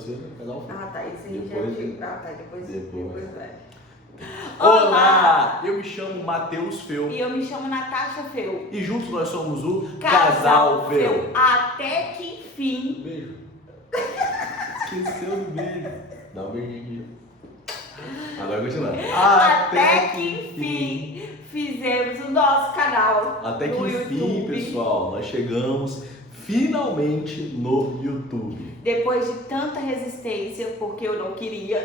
seu é casal feio. Ah, tá. Isso aí Depois, já... Ah, tá. Depois vai. Olá! Eu me chamo Matheus Feu. E eu me chamo Natasha Feu. E juntos nós somos o Casal Feu. Até que enfim. Beijo. Esqueceu do beijo. Dá um beijinho aqui. Agora continua. Até que enfim fizemos o nosso canal. Até que no enfim, YouTube. pessoal, nós chegamos finalmente no YouTube. Depois de tanta resistência, porque eu não queria.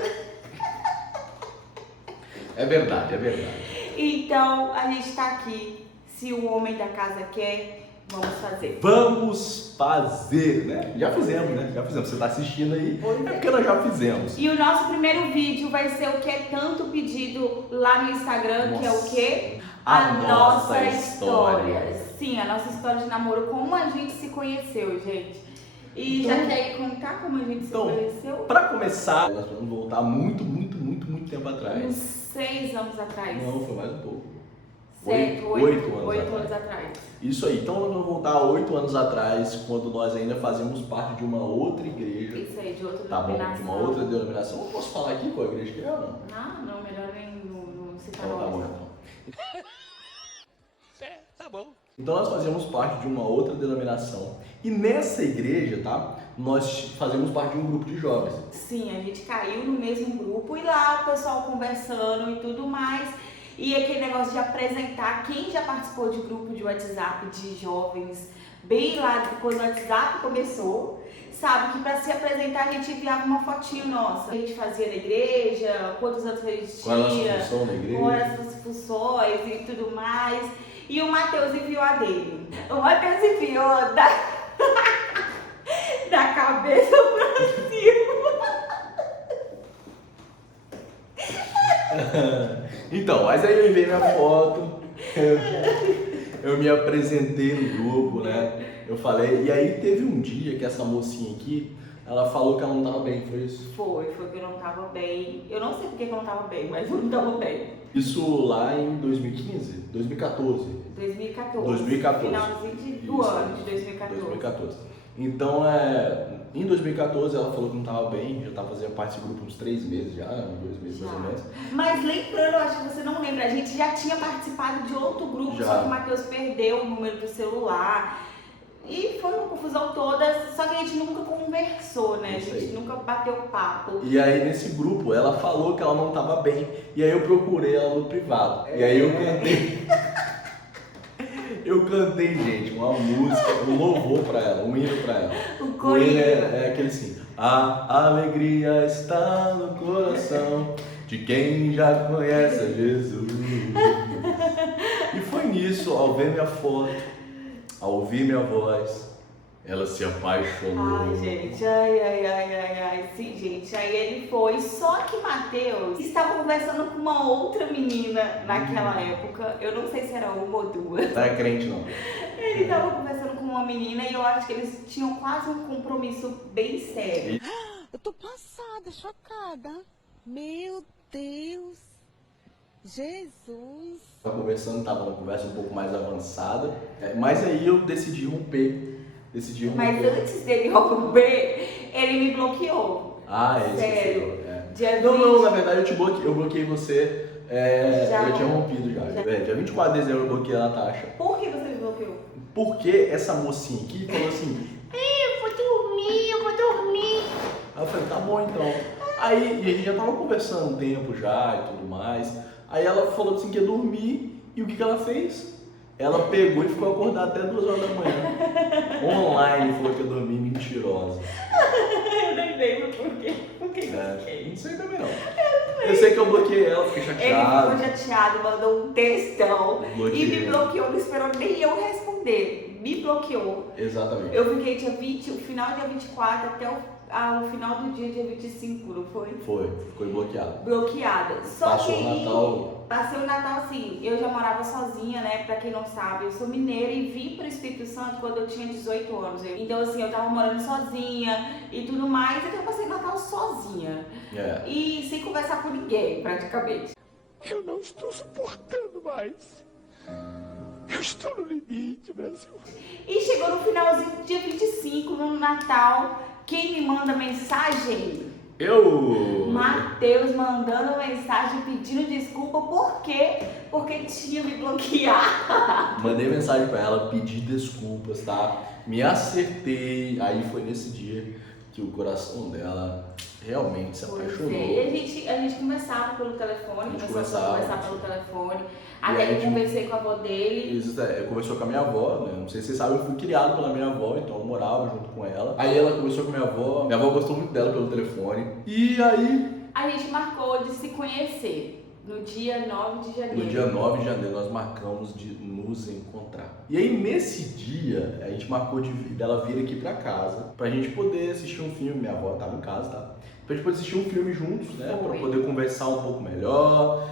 É verdade, é verdade. Então, a gente tá aqui. Se o homem da casa quer, vamos fazer. Vamos fazer, né? Já fizemos, né? Já fizemos. Você tá assistindo aí, Pois é porque nós já fizemos. E o nosso primeiro vídeo vai ser o que é tanto pedido lá no Instagram, Nossa. que é o quê? A nossa história. Sim, a nossa história de namoro, como a gente se conheceu, gente. E Então, já quer contar como a gente se conheceu? Pra começar, nós vamos voltar muito tempo Uns atrás. 6 anos atrás. Não, foi mais um pouco. 8 anos atrás. Isso aí, então nós vamos voltar 8 anos atrás, quando nós ainda fazíamos parte de uma outra igreja. Isso aí, de outra Tá bom, denominação. de uma outra denominação. Eu posso falar aqui qual igreja que é ou não? Não, melhor nem não citar Então tá bom, nomes. então. Tá bom. Então nós fazíamos parte de uma outra denominação. E nessa igreja, tá? Nós fazemos parte de um grupo de jovens. Sim, a gente caiu no mesmo grupo e lá o pessoal conversando e tudo mais. E aquele negócio de apresentar quem já participou de grupo de WhatsApp de jovens, bem lá quando o WhatsApp começou, sabe que para se apresentar a gente enviava uma fotinho nossa. A gente fazia na igreja, quantos anos a gente tinha, Qual é a nossa função na igreja? quais eram as funções e tudo mais. E o Matheus enviou a dele. O Matheus enviou da cabeça pra cima. Então, mas aí eu enviei minha foto, eu me apresentei no grupo, né? Eu falei, e aí teve um dia que essa mocinha aqui, ela falou que ela não tava bem, foi isso? Foi que eu não tava bem. Eu não sei porque que eu não tava bem, mas eu não tava bem. Isso lá em 2015? 2014? 2014. Finalzinho do Isso, ano de 2014. 2014. Então, em 2014 ela falou que não estava bem, já fazendo parte desse grupo uns 3 meses já, 2 meses mais ou menos. Mas lembrando, eu acho que você não lembra, a gente já tinha participado de outro grupo, Já. só que o Matheus perdeu o número do celular. E foi uma confusão toda, só que a gente nunca conversou, né? Isso A gente aí. nunca bateu papo. E aí nesse grupo ela falou que ela não estava bem, e aí eu procurei ela no privado. E aí eu cantei. Eu cantei, gente, uma música, um louvor pra ela, um hino pra ela. O O hino corinho. é aquele assim: a alegria está no coração de quem já conhece a Jesus. E foi nisso, ao ver minha foto, ao ouvir minha voz, ela se apaixonou. Ai, gente, ai, sim, gente, aí ele foi, só que Matheus estava conversando com uma outra menina naquela época, eu não sei se era uma ou duas, Não era crente, não. ele estava conversando com uma menina e eu acho que eles tinham quase um compromisso bem sério. Eu tô passada, chocada. Meu Deus. Jesus. Tava conversando, tava uma conversa um pouco mais avançada, mas aí eu decidi romper. Mas antes dele romper, ele me bloqueou. Ah, é isso. Sério. Dia Não, 20. na verdade eu bloqueei você, Já. eu tinha rompido já. Dia 24 de dezembro eu bloqueei a Natasha. Por que você me bloqueou? Porque essa mocinha aqui falou assim, Eu vou dormir. aí eu falei, tá bom então. Aí e a gente já tava conversando um tempo já e tudo mais. Aí ela falou assim que ia dormir, e o que ela fez? Ela pegou e ficou acordada até 2 horas da manhã. Online, falou que ia dormir, mentirosa. Eu nem lembro por quê. Por que que eu fiquei? Não sei também não. Eu sei que eu bloqueei ela, fiquei Ele chateado. ficou chateado, mandou um textão Bloqueei. e me bloqueou, não esperou nem eu responder. Me bloqueou. Exatamente. Eu fiquei dia 20, o final dia 24 até o final do dia 25, não foi? Foi, ficou bloqueado. Bloqueada. Só Passou que o Natal. Passei o Natal assim, eu já morava sozinha, né? Pra quem não sabe, eu sou mineira e vim pro Espírito Santo quando eu tinha 18 anos. Então assim, eu tava morando sozinha e tudo mais, então eu passei o Natal sozinha. E sem conversar com ninguém, praticamente. Eu não estou suportando mais. Eu estou no limite, Brasil. E chegou no finalzinho do dia 25, no Natal, quem me manda mensagem? Eu! Matheus mandando mensagem pedindo desculpa, por quê? Porque tinha me bloqueado. Mandei mensagem pra ela, pedi desculpas, tá? Me acertei. Aí foi nesse dia que o coração dela realmente se apaixonou. E a gente conversava pelo telefone, começou a conversar pelo telefone. Até que eu conversei com a avó dele. Isso, conversou com a minha avó, né? Não sei se vocês sabem, eu fui criado pela minha avó, então eu morava junto com ela. Aí ela conversou com minha avó gostou muito dela pelo telefone. E aí... A gente marcou de se conhecer no dia 9 de janeiro. No dia 9 de janeiro nós marcamos de nos encontrar. E aí nesse dia a gente marcou dela vir aqui pra casa pra gente poder assistir um filme. Minha avó tava em casa, tá? Pra gente poder assistir um filme juntos, né? Pra poder conversar um pouco melhor,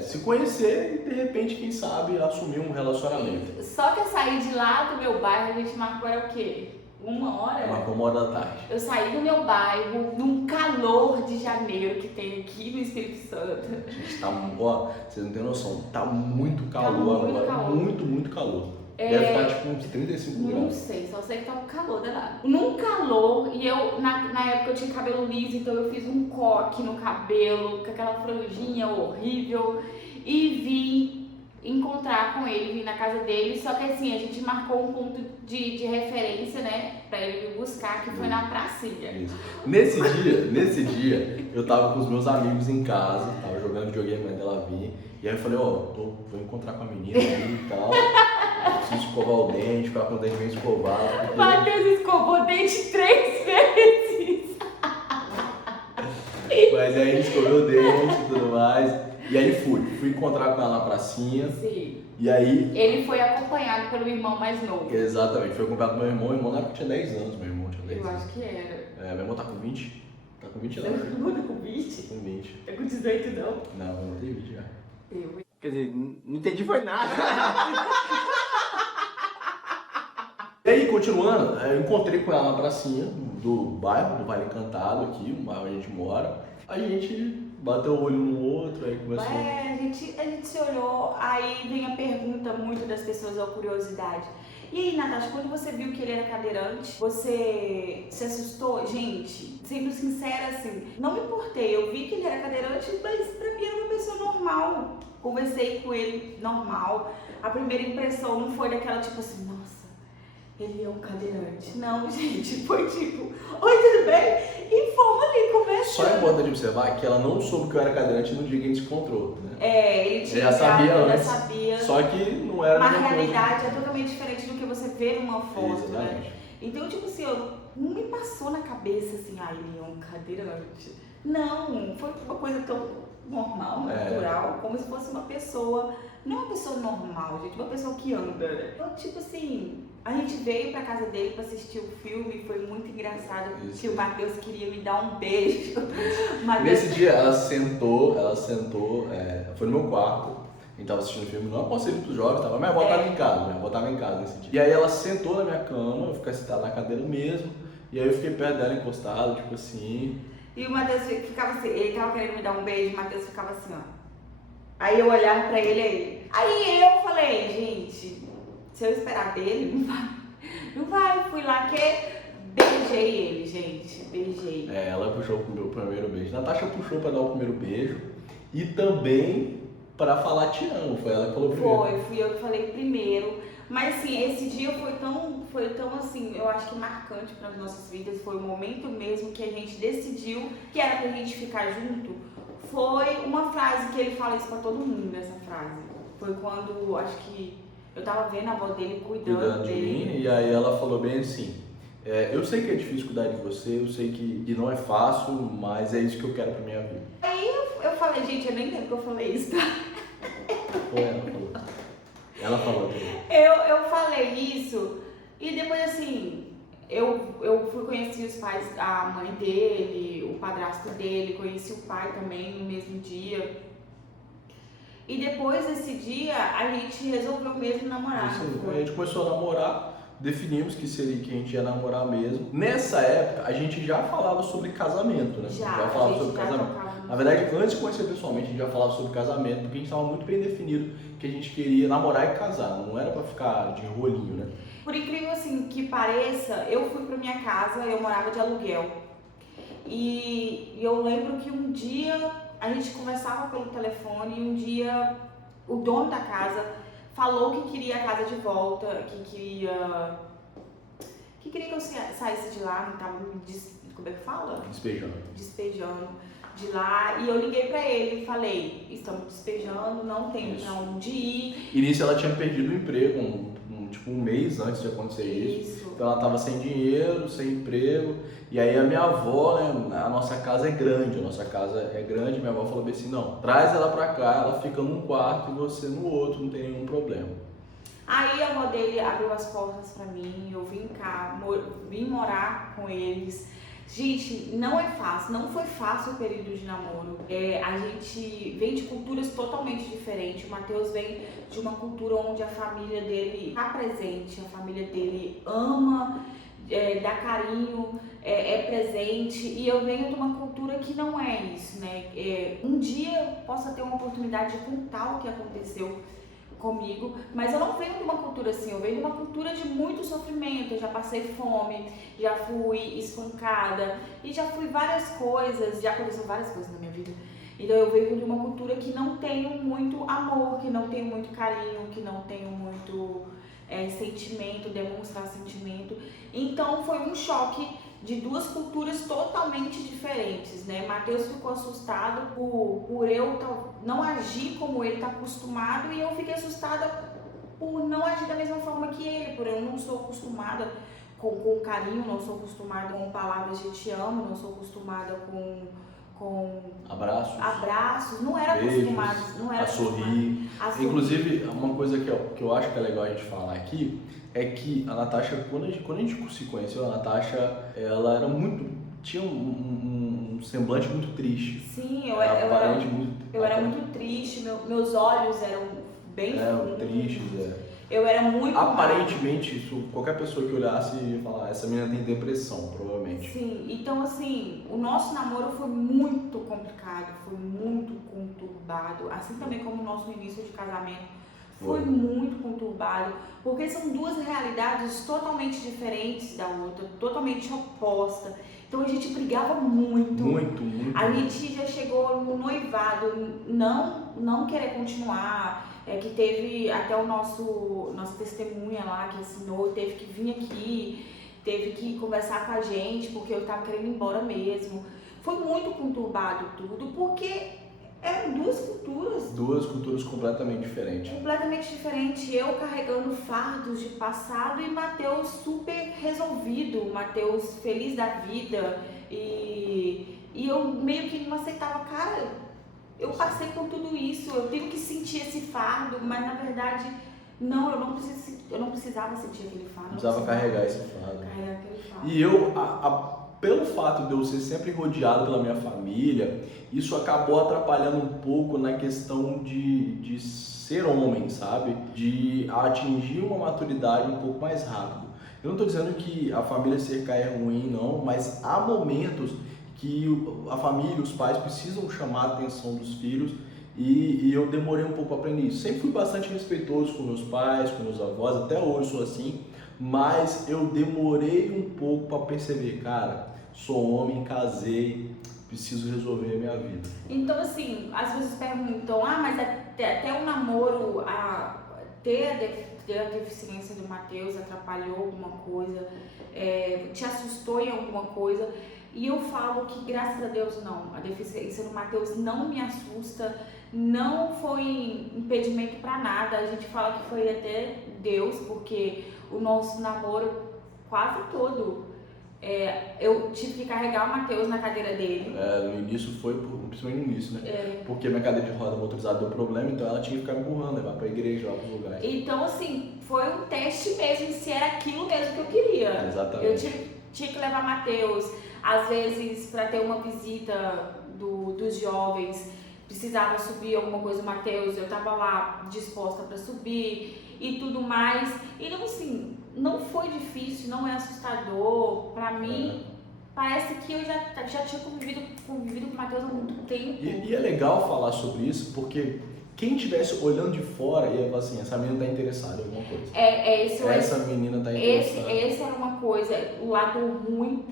se conhecer e de repente, quem sabe, assumir um relacionamento. Só que eu saí de lá do meu bairro, a gente marcou era o quê? 1 hora? Marcou 1h da tarde. Eu saí do meu bairro, num calor de janeiro que tem aqui no Espírito Santo. A gente tá, ó, vocês não têm noção, tá muito calor muito agora. calor. Muito calor. Deve estar tipo uns 35 Não graus. sei, só sei que tá um calor danado. Num calor, e eu, na época eu tinha cabelo liso, então eu fiz um coque no cabelo, com aquela franjinha horrível, e vim encontrar com ele, vim na casa dele, só que assim, a gente marcou um ponto de referência, né, pra ele me buscar, que foi na pracinha. Isso. Nesse dia, eu tava com os meus amigos em casa, tava jogando videogame antes dela vir, e aí eu falei, vou encontrar com a menina aí e tal, preciso escovar o dente, ficar com o dente bem escovado. Porque... Matheus escovou o dente 3 vezes. Mas aí escoveu o dente e tudo mais. E aí fui encontrar com ela na pracinha. Sim. E aí... Ele foi acompanhado pelo irmão mais novo. Exatamente, foi acompanhado com meu irmão na época tinha 10 anos, meu irmão tinha 10 Eu anos. acho que era. Meu irmão tá com 20. Tá com 20 Você anos. não tá com 20? Tá com 20. Tá com 18 não? Não, eu não tenho 20 já. Quer dizer, não entendi foi nada. E aí, continuando, eu encontrei com ela na pracinha do bairro, do Vale Encantado aqui, o bairro onde a gente mora. A gente bateu o olho um no outro, aí começou... A gente se olhou, aí vem a pergunta muito das pessoas, a curiosidade. E aí, Natasha, quando você viu que ele era cadeirante, você se assustou? Gente, sendo sincera assim, não me importei, eu vi que ele era cadeirante, mas pra mim era uma pessoa normal. Conversei com ele normal. A primeira impressão não foi daquela tipo assim, nossa, ele é um cadeirante. Não, gente, foi tipo, oi, tudo bem? E fomos ali conversando. Só é importante observar que ela não soube que eu era cadeirante no dia que a gente se encontrou, né? Ele tinha já sabia já antes, sabia. só que não era a Mas a mesma coisa. realidade é totalmente diferente do que você vê numa foto, né? Exatamente. Então, tipo assim, não me passou na cabeça assim, ele é um cadeirante. Não, foi uma coisa tão normal, natural, como se fosse uma pessoa, não uma pessoa normal, gente, uma pessoa que anda, né? Então, tipo assim, a gente veio pra casa dele pra assistir o filme, foi muito engraçado, que o Matheus queria me dar um beijo. Nesse dia ela sentou, foi no meu quarto, a gente tava assistindo o filme, não aconselho pros jovens, minha avó tava em casa nesse dia. E aí ela sentou na minha cama, eu fiquei sentado na cadeira mesmo, e aí eu fiquei perto dela encostado, tipo assim. E o Matheus ficava assim, ele tava querendo me dar um beijo, o Matheus ficava assim, ó. Aí eu olhava pra ele, aí eu falei, gente, se eu esperar dele, não vai. Fui lá que beijei ele, gente, beijei. Ela puxou o meu primeiro beijo. Natasha puxou pra dar o primeiro beijo e também pra falar te amo, foi ela que falou primeiro. Fui eu que falei primeiro. Mas assim, esse dia foi tão assim, eu acho que marcante para as nossas vidas, foi o momento mesmo que a gente decidiu que era pra gente ficar junto. Foi uma frase que ele fala isso pra todo mundo, essa frase. Foi quando, acho que eu tava vendo a avó dele cuidando de dele. mim, e aí ela falou bem assim, eu sei que é difícil cuidar de você, eu sei que não é fácil, mas é isso que eu quero pra minha vida. Aí eu falei, gente, eu nem lembro que eu falei isso, tá? Foi ela que falou. Ela falou também. Eu falei isso e depois assim, eu fui conhecer os pais, a mãe dele, o padrasto dele, conheci o pai também no mesmo dia. E depois desse dia a gente resolveu mesmo namorar. A gente começou a namorar, definimos que seria que a gente ia namorar mesmo. Nessa época, a gente já falava sobre casamento, né? Já falava a gente sobre já casamento. tocava no Na verdade, antes de conhecer pessoalmente, a gente já falava sobre casamento, porque a gente estava muito bem definido que a gente queria namorar e casar, não era pra ficar de rolinho, né? Por incrível assim que pareça, eu fui pra minha casa, eu morava de aluguel. E eu lembro que um dia a gente conversava pelo telefone e um dia o dono da casa falou que queria a casa de volta, que queria que eu saísse de lá, não tava como é que fala? Despejando de lá. E eu liguei pra ele e falei, estamos despejando, não tenho pra onde ir. E nisso ela tinha perdido o emprego, tipo um mês antes de acontecer isso. Então ela tava sem dinheiro, sem emprego. E aí a minha avó, né, a nossa casa é grande, minha avó falou assim, não, traz ela pra cá, ela fica num quarto e você no outro, não tem nenhum problema. Aí a avó dele abriu as portas pra mim, eu vim cá, vim morar com eles. Gente, não é fácil, não foi fácil o período de namoro. A gente vem de culturas totalmente diferentes. O Matheus vem de uma cultura onde a família dele está presente, a família dele ama, dá carinho, é presente. E eu venho de uma cultura que não é isso, né? Um dia eu possa ter uma oportunidade de contar o que aconteceu comigo, mas eu não venho de uma cultura assim, eu venho de uma cultura de muito sofrimento. Eu já passei fome, já fui espancada e já fui várias coisas, já aconteceu várias coisas na minha vida. Então eu venho de uma cultura que não tenho muito amor, que não tenho muito carinho, que não tenho muito sentimento, demonstrar sentimento. Então foi um choque de duas culturas totalmente diferentes, né? Matheus ficou assustado por eu não agir como ele está acostumado, e eu fiquei assustada por não agir da mesma forma que ele, por eu não sou acostumada com carinho, não sou acostumada com palavras de te amo, não sou acostumada com abraços, não era acostumada, a sorrir. Inclusive, uma coisa que eu acho que é legal a gente falar aqui é que a Natasha, quando a gente se conheceu, a Natasha, ela era tinha um semblante muito triste. Sim, eu era muito triste, meus olhos eram bem fundos. Tristes, Eu era muito aparentemente, qualquer pessoa que olhasse ia falar, essa menina tem depressão, provavelmente. Sim, então assim, o nosso namoro foi muito complicado, foi muito conturbado, assim também como o nosso início de casamento foi muito conturbado, porque são duas realidades totalmente diferentes da outra, totalmente oposta. Então a gente brigava muito. A gente já chegou no noivado, não querer continuar. Que teve até nossa testemunha lá que assinou, teve que vir aqui, teve que conversar com a gente, porque eu tava querendo ir embora mesmo. Foi muito conturbado tudo, porque eram duas culturas. Duas culturas completamente diferentes. Completamente diferentes. Eu carregando fardos de passado e Matheus super resolvido, Matheus feliz da vida. E eu meio que não aceitava, cara. Eu passei por tudo isso, eu tenho que sentir esse fardo, mas na verdade, não, eu não precisava sentir aquele fardo. Precisava carregar esse fardo. Carregar aquele fardo. E eu, pelo fato de eu ser sempre rodeado pela minha família, isso acabou atrapalhando um pouco na questão de ser homem, sabe? De atingir uma maturidade um pouco mais rápido. Eu não estou dizendo que a família cercar é ruim, não, mas há momentos que a família, os pais precisam chamar a atenção dos filhos e eu demorei um pouco para aprender isso. Sempre fui bastante respeitoso com meus pais, com meus avós, até hoje sou assim, mas eu demorei um pouco para perceber, cara, sou homem, casei, preciso resolver a minha vida. Então assim, às vezes perguntam, mas até o namoro, ter a deficiência do Matheus atrapalhou alguma coisa, te assustou em alguma coisa? E eu falo que, graças a Deus, não. A deficiência do Matheus não me assusta, não foi impedimento para nada. A gente fala que foi até Deus, porque o nosso namoro quase todo, eu tive que carregar o Matheus na cadeira dele. No início principalmente no início, né? Porque minha cadeira de roda motorizada deu problema, então ela tinha que ficar me empurrando, levar pra igreja, lá pros lugares. Então, assim, foi um teste mesmo, se era aquilo mesmo que eu queria. Exatamente. Eu tinha que levar Matheus. Às vezes, para ter uma visita dos jovens, precisava subir alguma coisa, Matheus, eu estava lá disposta para subir e tudo mais. Então, assim, não foi difícil, não é assustador. Pra mim, parece que eu já tinha convivido com o Matheus há muito tempo. E é legal falar sobre isso, porque quem estivesse olhando de fora ia falar assim, essa menina tá interessada em alguma coisa. Essa menina tá interessada. Esse era uma coisa, o lado ruim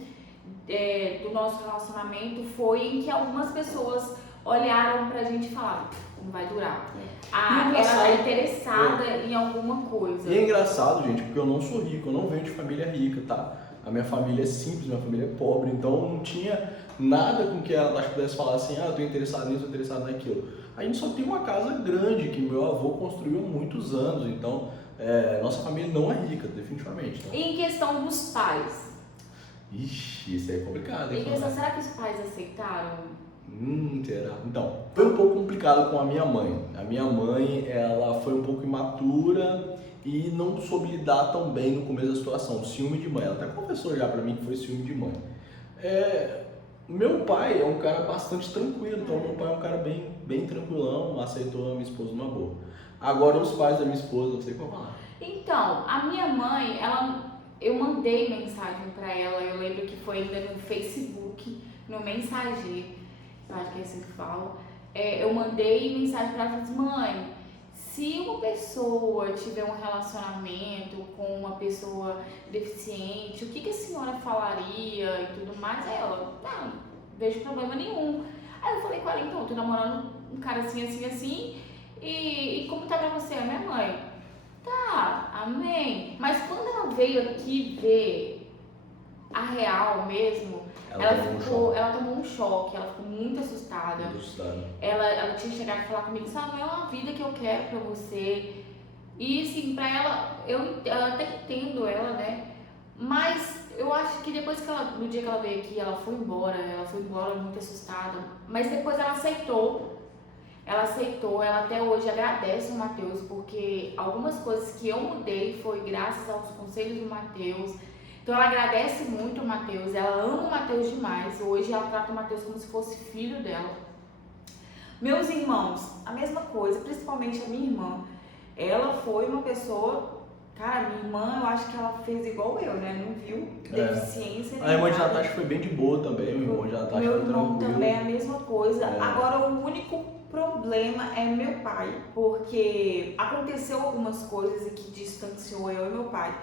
do nosso relacionamento foi em que algumas pessoas olharam pra gente e falaram, não vai durar. Ela é interessada em alguma coisa. E é engraçado, gente, porque eu não sou rico, eu não venho de família rica, tá? A minha família é simples, minha família é pobre, então não tinha nada com que ela pudesse falar assim, eu tô interessado nisso, eu tô interessado naquilo. A gente só tem uma casa grande que meu avô construiu há muitos anos, então nossa família não é rica, definitivamente. Tá? E em questão dos pais? Ixi, isso aí é complicado, hein? Será que os pais aceitaram? Será? Então, foi um pouco complicado com a minha mãe. A minha mãe, ela foi um pouco imatura e não soube lidar tão bem no começo da situação. Ciúme de mãe. Ela até confessou já pra mim que foi ciúme de mãe. Meu pai é um cara bastante tranquilo, então meu pai é um cara bem tranquilão, aceitou a minha esposa numa boa. Agora os pais da minha esposa, não sei qual falar. Então, a minha mãe, eu mandei mensagem pra ela, eu lembro que foi ainda no Facebook, no Mensageiro, eu acho que é assim que fala. Eu mandei mensagem pra ela e falei, mãe, se uma pessoa tiver um relacionamento com uma pessoa deficiente, o que a senhora falaria e tudo mais? Aí ela, não vejo problema nenhum. Aí eu falei com ela, então, eu tô namorando um cara assim, assim, assim, e como tá pra você? A minha mãe, tá, amém. Mas quando ela veio aqui ver a real mesmo, ela tomou um choque, ela ficou muito assustada. Ela tinha chegado a falar comigo, sabe, é uma vida que eu quero pra você. E assim, pra ela, eu até entendo ela, né? Mas eu acho que depois que no dia que ela veio aqui, ela foi embora muito assustada. Mas depois ela aceitou, ela até hoje agradece o Matheus, porque algumas coisas que eu mudei foi graças aos conselhos do Matheus. Então ela agradece muito o Matheus, ela ama o Matheus demais. Hoje ela trata o Matheus como se fosse filho dela. Meus irmãos, a mesma coisa, principalmente a minha irmã. Ela foi uma pessoa, cara, minha irmã, eu acho que ela fez igual eu, né? Não viu deficiência. A irmã de Natasha foi bem de boa também, o irmão de Natasha meu foi irmão tranquilo. também é a mesma coisa. Agora o único problema é meu pai, porque aconteceu algumas coisas que distanciou eu e meu pai.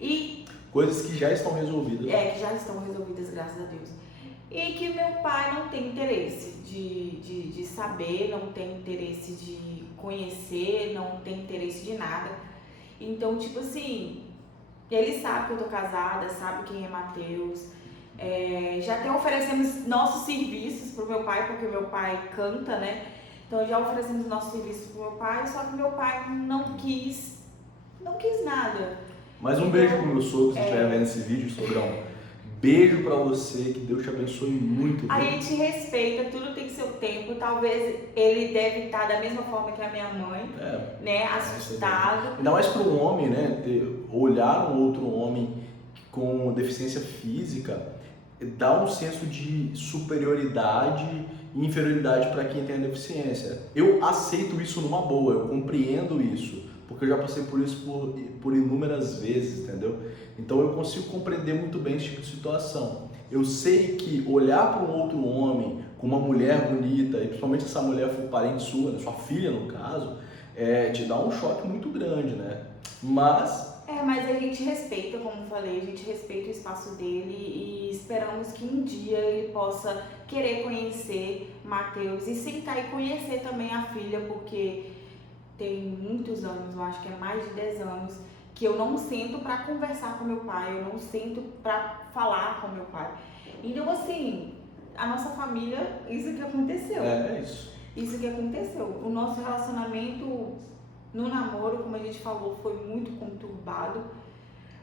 E coisas que já estão resolvidas. que já estão resolvidas, graças a Deus. E que meu pai não tem interesse de saber, não tem interesse de conhecer, não tem interesse de nada. Então, tipo assim, ele sabe que eu tô casada, sabe quem é Matheus. Já até oferecemos nossos serviços pro meu pai, porque meu pai canta, né? Então já oferecemos nossos serviços pro meu pai, só que meu pai não quis nada. Mas um beijo pro meu sogro, se estiver vendo esse vídeo, sogrão. Beijo pra você, que Deus te abençoe muito. A gente respeita, tudo tem seu tempo. Talvez ele deve estar da mesma forma que a minha mãe, né? Assustado. Ainda mais para um homem, né? Olhar um outro homem com deficiência física dá um senso de superioridade e inferioridade para quem tem a deficiência. Eu aceito isso numa boa, eu compreendo isso, porque eu já passei por isso por inúmeras vezes, entendeu? Então eu consigo compreender muito bem esse tipo de situação. Eu sei que olhar para um outro homem com uma mulher bonita, e principalmente se essa mulher for parente sua, sua filha no caso, te dá um choque muito grande, né? Mas a gente respeita, como eu falei, a gente respeita o espaço dele e esperamos que um dia ele possa querer conhecer Matheus e sentar e conhecer também a filha, porque tem muitos anos, eu acho que é mais de 10 anos, que eu não sento pra conversar com meu pai, eu não sento pra falar com meu pai. Então, assim, a nossa família, isso que aconteceu. Isso que aconteceu. O nosso relacionamento no namoro, como a gente falou, foi muito conturbado.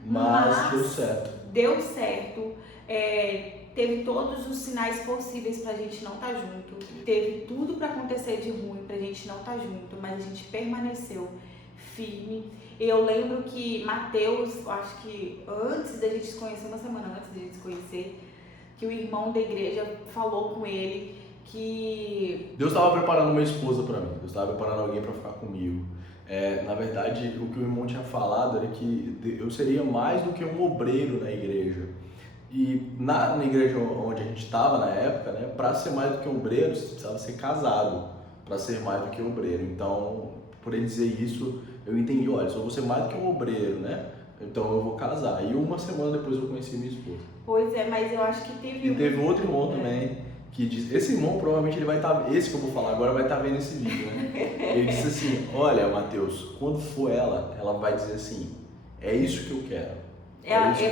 Mas deu certo. Deu certo. Teve todos os sinais possíveis pra gente não estar junto. Teve tudo pra acontecer de ruim pra gente não estar junto, mas a gente permaneceu firme. Eu lembro que Matheus, acho que antes da gente se conhecer, uma semana antes da gente se conhecer, que o irmão da igreja falou com ele que Deus estava preparando uma esposa para mim, Deus estava preparando alguém para ficar comigo. Na verdade, o que o irmão tinha falado era que eu seria mais do que um obreiro na igreja. E na igreja onde a gente estava na época, né, para ser mais do que um obreiro, você precisava ser casado para ser mais do que um obreiro. Então, por ele dizer isso, eu entendi, olha, se eu vou ser mais do que um obreiro, né, então eu vou casar. E uma semana depois eu conheci minha esposa. Pois é, mas eu acho que teve E teve outro irmão também, que disse, esse irmão provavelmente ele vai estar, esse que eu vou falar agora vai estar vendo esse vídeo, né? Ele disse assim, olha, Matheus, quando for ela vai dizer assim, é isso que eu quero.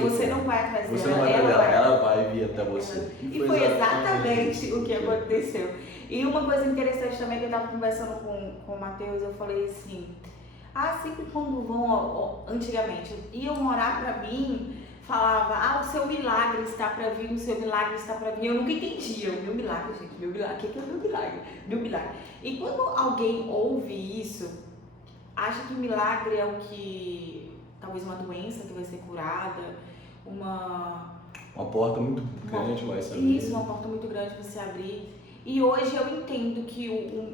Você não vai atrás dela, você não vai atrás dela, ela vai vir até você. E foi exatamente o que aconteceu. E uma coisa interessante também que eu estava conversando com o Matheus, eu falei assim, sempre quando vão, antigamente, iam orar pra mim, falava, o seu milagre está pra vir, o seu milagre está pra vir. Eu nunca entendia, o meu milagre, gente, meu milagre, o que é o meu milagre? Meu milagre. E quando alguém ouve isso, acha que milagre é o que, talvez uma doença que vai ser curada, uma porta muito grande vai se abrir. Isso, uma porta muito grande para se abrir. E hoje eu entendo que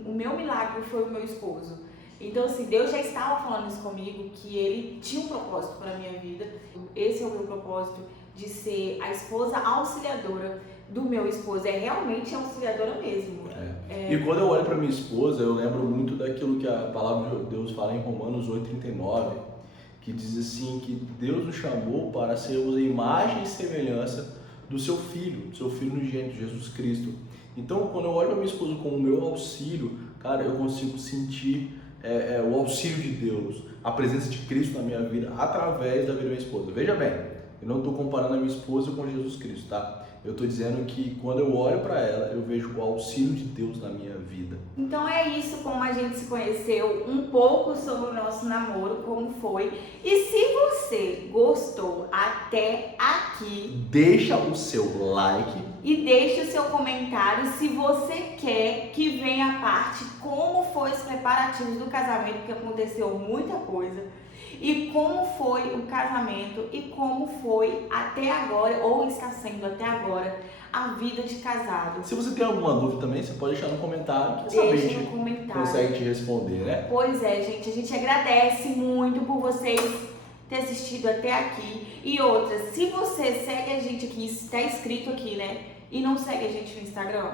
o meu milagre foi o meu esposo. Então, assim, Deus já estava falando isso comigo, que Ele tinha um propósito para a minha vida. Esse é o meu propósito, de ser a esposa auxiliadora do meu esposo. É realmente auxiliadora mesmo. E quando eu olho para minha esposa, eu lembro muito daquilo que a palavra de Deus fala em Romanos 8,39, que diz assim, que Deus nos chamou para sermos a imagem e semelhança do seu Filho unigênito, Jesus Cristo. Então, quando eu olho para minha esposa como o meu auxílio, cara, eu consigo sentir o auxílio de Deus, a presença de Cristo na minha vida, através da vida da minha esposa. Veja bem, eu não estou comparando a minha esposa com Jesus Cristo, tá? Eu estou dizendo que quando eu olho para ela, eu vejo o auxílio de Deus na minha vida. Então é isso, como a gente se conheceu, um pouco sobre o nosso namoro, como foi. E se você gostou até aqui, deixa o seu like e deixe o seu comentário se você quer que venha a parte como foi os preparativos do casamento, que aconteceu muita coisa. E como foi o casamento e como foi até agora, ou está sendo até agora, a vida de casado. Se você tem alguma dúvida também, você pode deixar no comentário. Deixa no comentário. Consegue te responder, né? Pois é, gente. A gente agradece muito por vocês terem assistido até aqui. E outras, se você segue a gente aqui, está escrito aqui, né? E não segue a gente no Instagram,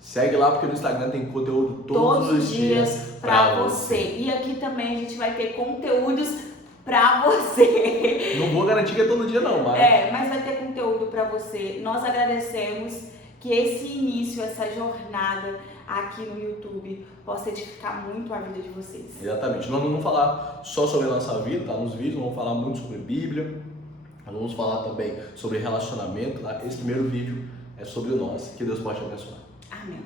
segue lá, porque no Instagram tem conteúdo todos os dias pra você. E aqui também a gente vai ter conteúdos pra você. Não vou garantir que é todo dia não, mas... mas vai ter conteúdo pra você. Nós agradecemos que esse início, essa jornada aqui no YouTube possa edificar muito a vida de vocês. Exatamente. Nós não vamos falar só sobre a nossa vida, tá? Nos vídeos, vamos falar muito sobre Bíblia. Nós vamos falar também sobre relacionamento, tá? Esse primeiro vídeo é sobre nós. Que Deus possa te abençoar. Amém.